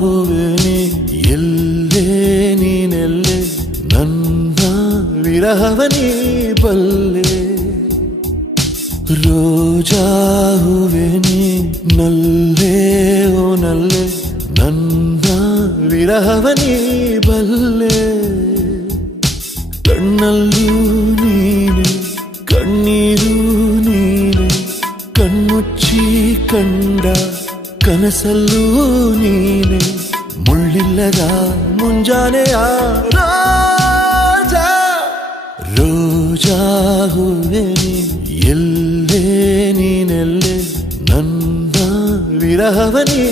ಹೂವೆ ನೀ ಎಲ್ಲೇ ನೀನೆಲ್ಲೆ ನನ್ನ ವಿರಹವ ನೀ ಬಲ್ಲೆ ರೋಜಾ ಹೂವೆ ನೀ ನಲ್ಲೆ ಓ ನಲ್ಲೆ ನನ್ನ ವಿರಹವ ನೀ ಬಲ್ಲೆ ಕಣ್ಣಲ್ಲೂ ನೀನೆ ಕಣ್ಣೀರು ನೀನೆ ಕಣ್ಮುಚ್ಚಿ ಕಂಡ ಕನಸಲ್ಲೂ ನೀನೆ ಮುಳ್ಳಿಲ್ಲದ ಮುಂಜಾನೆಯ ರೋಜಾ ರೋಜಾ ಹೂವೆ ನೀ ಎಲ್ಲೇ ನೀನೆಲ್ಲೆ ನನ್ನ ವಿರಹವ ನೀ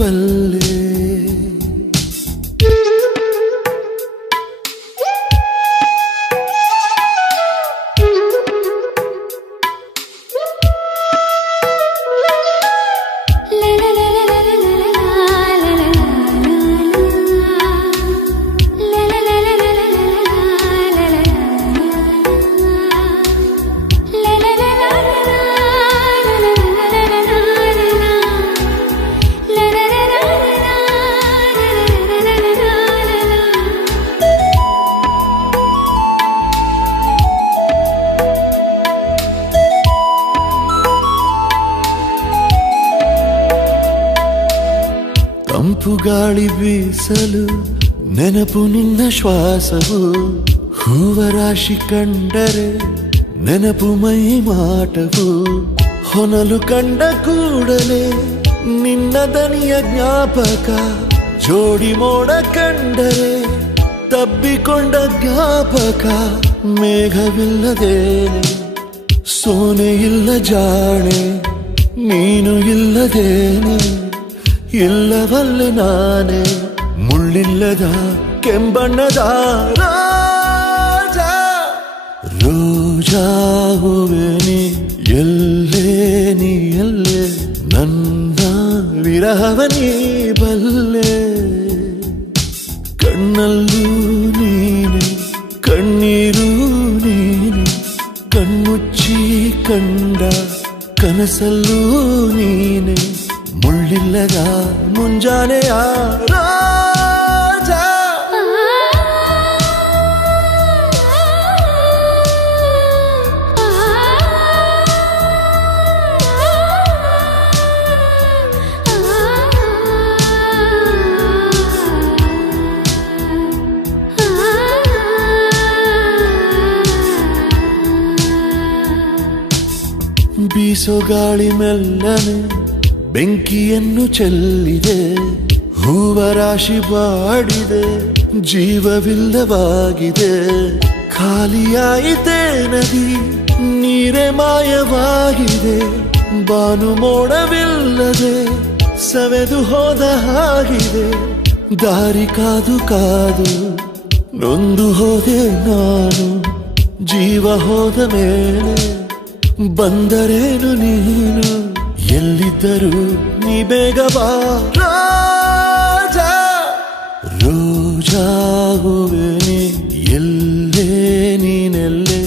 ಬಲ್ಲೆ ತಂಪು ಗಾಳಿ ಬೀಸಲು ನೆನಪು ನಿನ್ನ ಶ್ವಾಸವು ಹೂವರಾಶಿ ಕಂಡರೆ ನೆನಪು ಮೈ ಮಾಟವು ಹೊನಲು ಕಂಡ ಕೂಡಲೇ ನಿನ್ನ ದನಿಯ ಜ್ಞಾಪಕ ಜೋಡಿ ಮೋಡ ಕಂಡರೆ ತಬ್ಬಿಕೊಂಡ ಜ್ಞಾಪಕ ಮೇಘವಿಲ್ಲದೇನೆ ಸೋನೆ ಇಲ್ಲ ಜಾಣೆ ನೀನು ಇಲ್ಲದೇನೆ ಇಲ್ಲವಲ್ಲ ನಾನೇ ಮುಳ್ಳಿಲ್ಲದ ಕೆಂಬಣ್ಣದ ರೋಜಾ ರೋಜಾ ಹೂವೆ ನೀ ಎಲ್ಲೇ ನೀ ಎಲ್ಲೇ ನನ್ನ ವಿರಹವ ನೀ ಬಲ್ಲೆ ಕಣ್ಣಲ್ಲೂ ನೀನೆ ಕಣ್ಣೀರು ನೀನೆ ಕಣ್ಮುಚ್ಚಿ ಕಂಡ ಕನಸಲ್ಲೂ ನೀನೆ ಮುಳ್ಳಿಲ್ಲದ ಮುಂಜಾನೆಯ ರೋಜಾ ಬೀಸೋ ಗಾಳಿ ಮೆಲ್ಲನೆ ಬೆಂಕಿಯನ್ನು ಚೆಲ್ಲಿದೆ ಹೂವರಾಶಿ ಬಾಡಿದೆ ಜೀವವಿಲ್ಲವಾಗಿದೆ ಖಾಲಿಯಾಯಿತೆ ನದಿ ನೀರೇ ಮಾಯವಾಗಿದೆ ಬಾನು ಮೋಡವಿಲ್ಲದೆ ಸವೆದು ಹೋದ ಹಾಗಿದೆ ದಾರಿ ಕಾದು ಕಾದು ನೊಂದು ಹೋದೆ ನಾನು ಜೀವ ಹೋದ ಮೇಲೆ ಬಂದರೇನು ನೀನು ಎಲ್ಲಿದ್ದರೂ ನೀ ಬೇಗ ಬಾ ರೋಜಾ ರೋಜಾ ಹೂವೆ ನೀ ಎಲ್ಲೇ ನೀನೆಲ್ಲೆ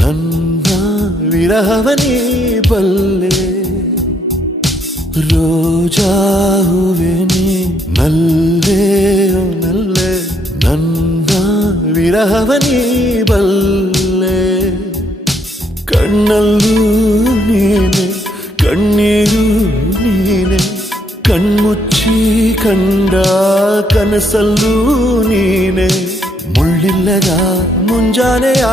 ನನ್ನ ವಿರಹವ ನೀ ಬಲ್ಲೆ ರೋಜಾ ಹೂವೆ ನೀ ನಲ್ಲೆ ಓ ನಲ್ಲೆ ನನ್ನ ವಿರಹವ ನೀ ಬಲ್ಲೆ ಕಣ್ಣಲ್ಲೂ ನೀನೆ ಕಣ್ಣೀರು ನೀನೆ ಕಣ್ಮುಚ್ಚಿ ಕಂಡ ಕನಸಲ್ಲೂ ನೀನೆ ಮುಳ್ಳಿಲ್ಲದ ಮುಂಜಾನೆಯ